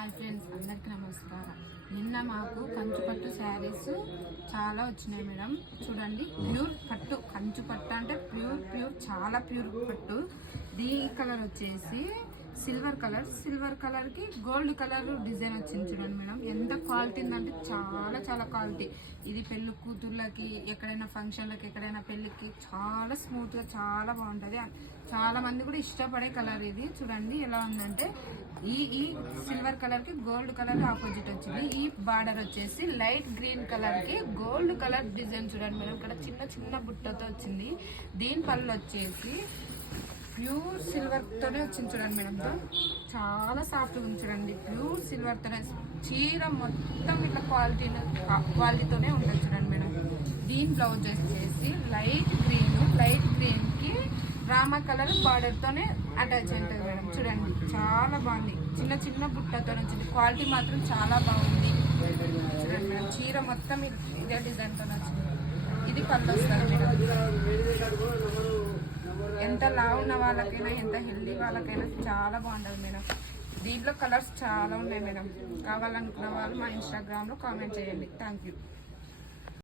Hi friends, అందరికీ నమస్కారం. నిన్న మాకు కంచు పట్టు శారీస్ చాలా వచ్చినాయి మేడం. చూడండి, ప్యూర్ పట్టు, కంచు పట్టు అంటే ప్యూర్ చాలా ప్యూర్ పట్టు. దీని కలర్ వచ్చేసి సిల్వర్ కలర్కి గోల్డ్ కలర్ డిజైన్ వచ్చింది. చూడండి మేడం, ఎంత క్వాలిటీ ఉందంటే చాలా క్వాలిటీ. ఇది పెళ్ళి కూతుర్లకి, ఎక్కడైనా ఫంక్షన్లకి, ఎక్కడైనా పెళ్ళికి చాలా స్మూత్గా చాలా బాగుంటుంది. చాలా మంది కూడా ఇష్టపడే కలర్ ఇది. చూడండి ఎలా ఉందంటే ఈ సిల్వర్ కలర్కి గోల్డ్ కలర్ ఆపోజిట్ వచ్చింది. ఈ బార్డర్ వచ్చేసి లైట్ గ్రీన్ కలర్కి గోల్డ్ కలర్ డిజైన్. చూడండి మేడం, ఇక్కడ చిన్న బుట్టతో వచ్చింది. దీని పళ్ళు వచ్చేసి ప్యూర్ సిల్వర్ తోనే వచ్చింది. చూడండి మేడం, చాలా సాఫ్ట్గా ఉంది. చూడండి, ప్యూర్ సిల్వర్ తోనే చీర మొత్తం ఇట్లా క్వాలిటీతోనే ఉంటుంది. చూడండి మేడం, దీని బ్లౌజ్ వచ్చేసి లైట్ గ్రీన్కి రామా కలర్ బార్డర్ తోనే అటాచ్ ఉంటుంది మేడం. చూడండి, చాలా బాగుంది. చిన్న బుట్టతో వచ్చింది. క్వాలిటీ మాత్రం చాలా బాగుంది. చూడండి మేడం, చీర మొత్తం ఇదే డిజైన్తో వచ్చింది. ఇది పళ్ళు వస్తుంది మేడం. ఎంత లావు ఉన్న వాళ్ళకైనా, ఎంత హెల్దీ వాళ్ళకైనా చాలా బాగుంటుంది మేడం. దీంట్లో కలర్స్ చాలా ఉన్నాయి మేడం. కావాలనుకున్న వాళ్ళు మా ఇన్స్టాగ్రామ్లో కామెంట్ చేయండి. Thank you.